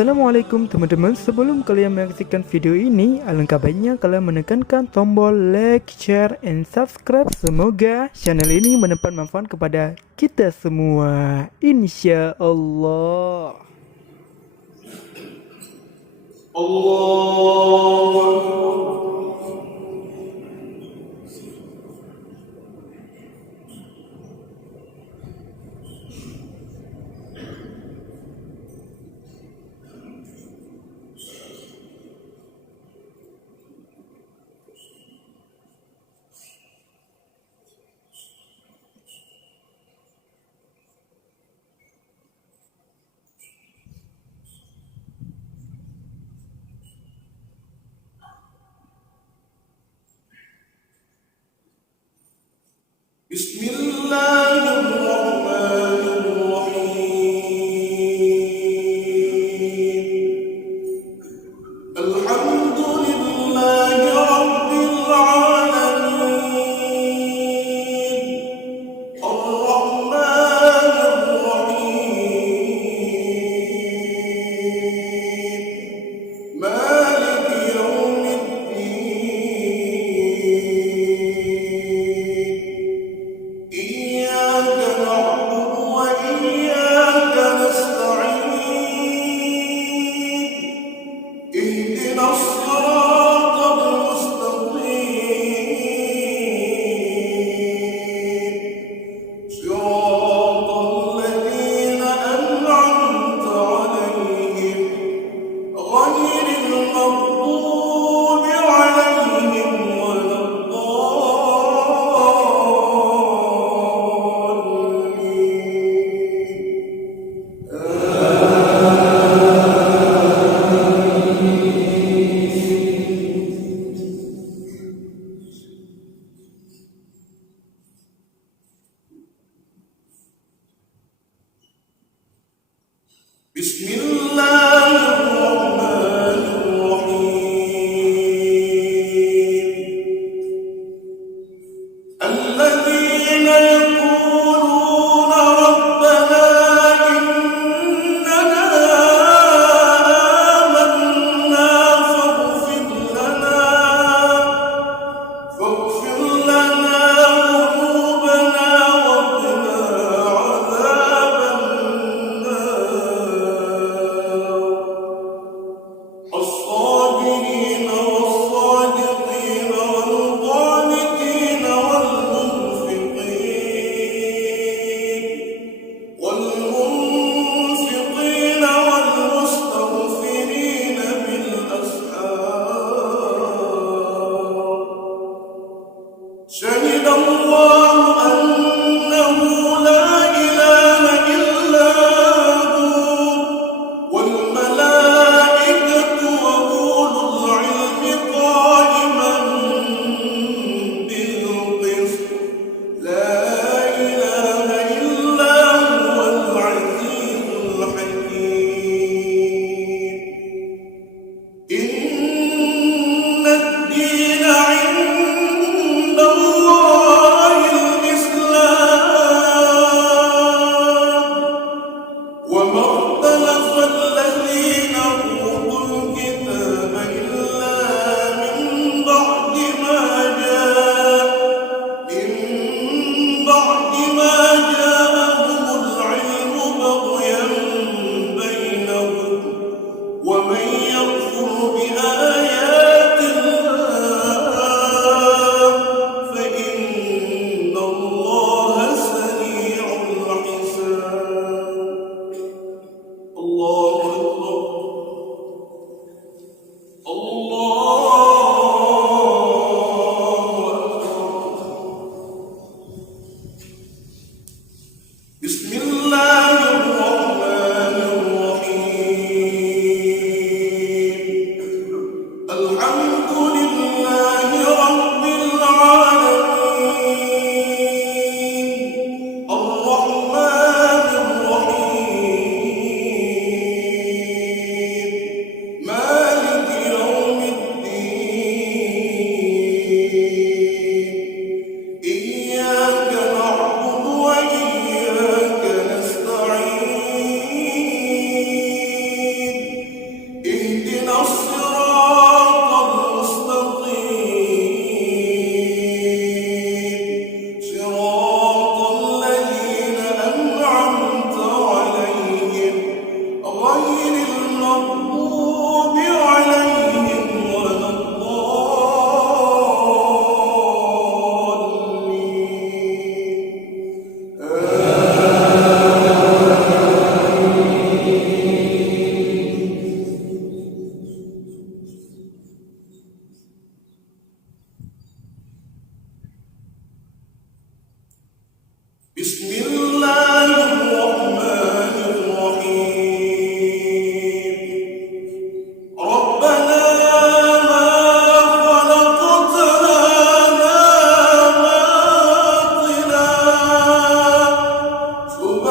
Assalamualaikum teman-teman, sebelum kalian menyaksikan video ini, alangkah baiknya kalian menekankan tombol like, share, and subscribe. Semoga channel ini mendapat manfaat kepada kita semua, insya Allah. Bismillahirrahmanirrahim. Alhamdulillahi Rabbil Alamin. Ar-Rahmanir-Rahim. Maliki Yawmiddin. Iyyaka na'budu wa iyyaka nasta'in. اهدنا الصراط المستقيم صراط الذين أنعمت عليهم غير المغضوب عليهم ولا الضالين. Bismillahirrahmanirrahim. Alladzina yaquluna rabbana innana amanna faghfir lana dhunubana wa qina adhaban nar.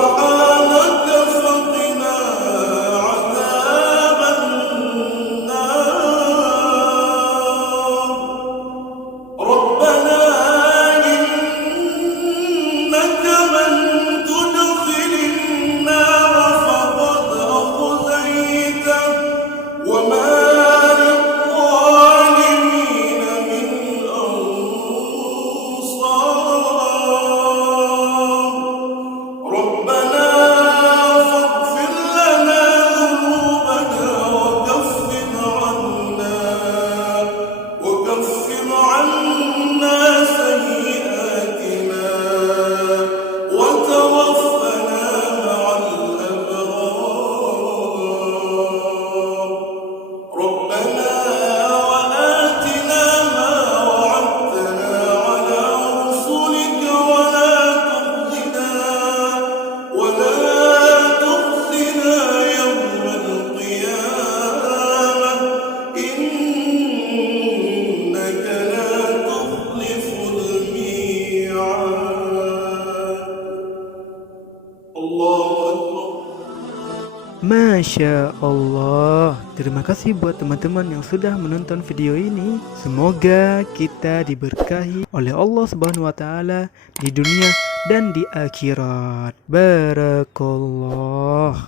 سبحانك فقنا عذاب النار ربنا إنك من تدخل النار فقد أخزيته وما للظالمين من أنصار ربنا فاغفر لنا ذنوبنا وكفر عنا سيئاتنا وتوفنا مع الأبرار ربنا وآتنا ما وعدتنا على رسلك ولا تخزنا يوم القيامة إنك لا تخلف الميعاد الله أكبر. Masya Allah. Terima kasih buat teman-teman yang sudah menonton video ini. Semoga kita diberkahi oleh Allah Subhanahu wa taala di dunia dan di akhirat. Barakallah.